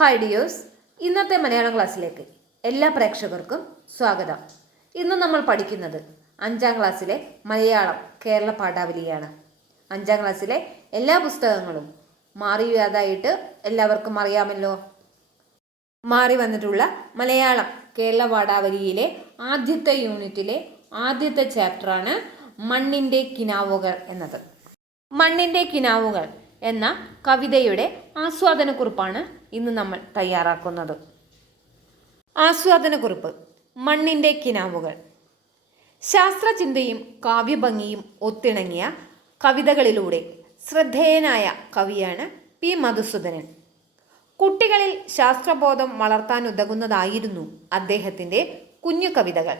Hi ഡിയോസ് ഇന്നത്തെ മലയാളം ക്ലാസ്സിലേക്ക് എല്ലാ പ്രേക്ഷകർക്കും സ്വാഗതം. ഇന്ന് നമ്മൾ പഠിക്കുന്നത് അഞ്ചാം ക്ലാസ്സിലെ മലയാളം കേരള പാഠാവലിയാണ്. അഞ്ചാം ക്ലാസ്സിലെ എല്ലാ പുസ്തകങ്ങളും മാറിയതായിട്ട് എല്ലാവർക്കും അറിയാമല്ലോ. മാറി വന്നിട്ടുള്ള മലയാളം കേരള പാഠാവലിയിലെ ആദ്യത്തെ യൂണിറ്റിലെ ആദ്യത്തെ ചാപ്റ്ററാണ് മണ്ണിന്റെ കിനാവുകൾ എന്നത്. മണ്ണിന്റെ കിനാവുകൾ എന്ന കവിതയുടെ ആസ്വാദനക്കുറിപ്പാണ് ഇന്ന് നമ്മൾ തയ്യാറാക്കുന്നത്. ആസ്വാദനക്കുറിപ്പ് മണ്ണിന്റെ കിനാവുകൾ. ശാസ്ത്രചിന്തയും കാവ്യഭംഗിയും ഒത്തിണങ്ങിയ കവിതകളിലൂടെ ശ്രദ്ധേയനായ കവിയാണ് പി മധുസൂദനൻ. കുട്ടികളിൽ ശാസ്ത്രബോധം വളർത്താൻ വളർത്താനുതകുന്നതായിരുന്നു അദ്ദേഹത്തിന്റെ കുഞ്ഞു കവിതകൾ.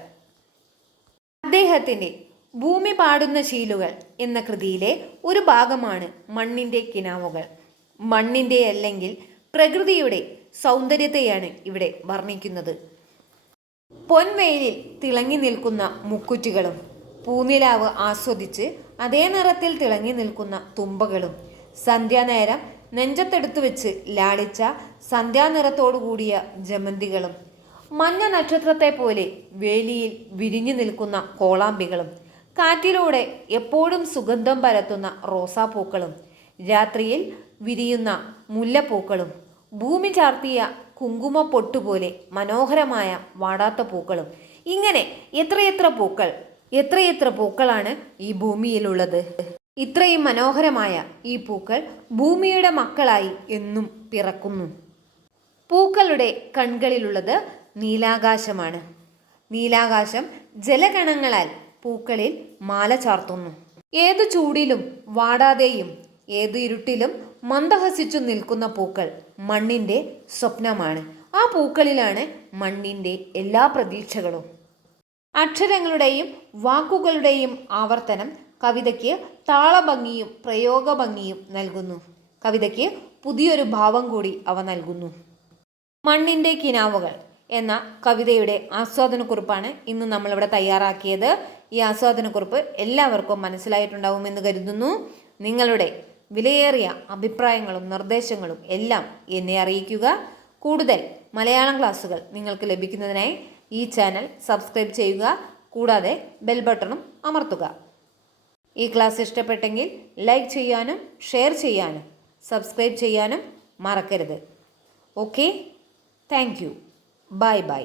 അദ്ദേഹത്തിന്റെ ഭൂമി പാടുന്ന ശീലുകൾ എന്ന കൃതിയിലെ ഒരു ഭാഗമാണ് മണ്ണിന്റെ കിനാവുകൾ. മണ്ണിന്റെ അല്ലെങ്കിൽ പ്രകൃതിയുടെ സൗന്ദര്യത്തെയാണ് ഇവിടെ വർണിക്കുന്നത്. പൊൻവെയിലിൽ തിളങ്ങി നിൽക്കുന്ന മുക്കുറ്റികളും പൂനിലാവ് ആസ്വദിച്ച് അതേ നിറത്തിൽ തിളങ്ങി നിൽക്കുന്ന തുമ്പകളും സന്ധ്യാനേരം നെഞ്ചത്തെടുത്തു വെച്ച് ലാളിച്ച സന്ധ്യാനിറത്തോടുകൂടിയ ജമന്തികളും മഞ്ഞ നക്ഷത്രത്തെ പോലെ വേലിയിൽ വിരിഞ്ഞു നിൽക്കുന്ന കോളാമ്പികളും കാറ്റിലൂടെ എപ്പോഴും സുഗന്ധം പരത്തുന്ന റോസാപ്പൂക്കളും രാത്രിയിൽ വിരിയുന്ന മുല്ലപ്പൂക്കളും ഭൂമി ചാർത്തിയ കുങ്കുമ പൊട്ടുപോലെ മനോഹരമായ വാടാത്ത പൂക്കളും ഇങ്ങനെ എത്രയെത്ര പൂക്കൾ എത്രയെത്ര പൂക്കളാണ് ഈ ഭൂമിയിലുള്ളത്? ഇത്രയും മനോഹരമായ ഈ പൂക്കൾ ഭൂമിയുടെ മക്കളായി എന്നും പിറക്കുന്നു. പൂക്കളുടെ കൺകളിലുള്ളത് നീലാകാശമാണ്. നീലാകാശം ജലഗണങ്ങളാൽ പൂക്കളിൽ മാല ചാർത്തുന്നു. ഏതു ചൂടിലും വാടാതെയും ഏതു ഇരുട്ടിലും മന്ദഹസിച്ചു നിൽക്കുന്ന പൂക്കൾ മണ്ണിന്റെ സ്വപ്നമാണ്. ആ പൂക്കളിലാണ് മണ്ണിന്റെ എല്ലാ പ്രതീക്ഷകളും. അക്ഷരങ്ങളുടെയും വാക്കുകളുടെയും ആവർത്തനം കവിതയ്ക്ക് താളഭംഗിയും പ്രയോഗഭംഗിയും നൽകുന്നു. കവിതയ്ക്ക് പുതിയൊരു ഭാവം കൂടി അവ നൽകുന്നു. മണ്ണിന്റെ കിനാവുകൾ എന്ന കവിതയുടെ ആസ്വാദനക്കുറിപ്പാണ് ഇന്ന് നമ്മളിവിടെ തയ്യാറാക്കിയത്. ഈ ആസ്വാദനക്കുറിപ്പ് എല്ലാവർക്കും മനസ്സിലായിട്ടുണ്ടാവുമെന്ന് കരുതുന്നു. നിങ്ങളുടെ വിലയേറിയ അഭിപ്രായങ്ങളും നിർദ്ദേശങ്ങളും എല്ലാം എന്നെ അറിയിക്കുക. കൂടുതൽ മലയാളം ക്ലാസ്സുകൾ നിങ്ങൾക്ക് ലഭിക്കുന്നതിനായി ഈ ചാനൽ സബ്സ്ക്രൈബ് ചെയ്യുക. കൂടാതെ ബെൽ ബട്ടണും അമർത്തുക. ഈ ക്ലാസ് ഇഷ്ടപ്പെട്ടെങ്കിൽ ലൈക്ക് ചെയ്യാനും ഷെയർ ചെയ്യാനും സബ്സ്ക്രൈബ് ചെയ്യാനും മറക്കരുത്. Okay? Thank you. Bye bye.